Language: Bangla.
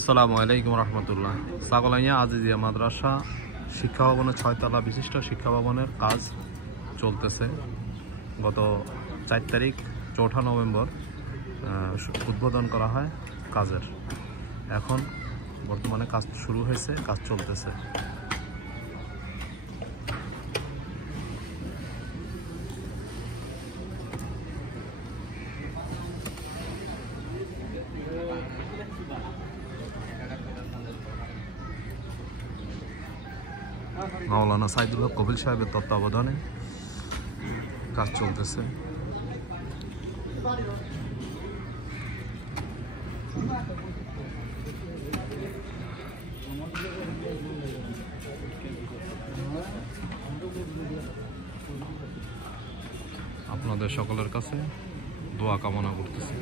আসসালামু আলাইকুম রহমতুল্লাহ। সাগলাইয়া আজিজিয়া মাদ্রাসা শিক্ষা ভবনের 6 তলা বিশিষ্ট শিক্ষা ভবনের কাজ চলতেছে। গত 4 তারিখ 4 নভেম্বর উদ্বোধন করা হয় কাজের। এখন বর্তমানে কাজ শুরু হয়েছে, কাজ চলতেছে। মাওলানা সাইদুল হক কবিল সাহেবের তত্ত্বাবধানে কাজ চলতেছে। আপনাদের সকলের কাছে দোয়া কামনা করতেছি।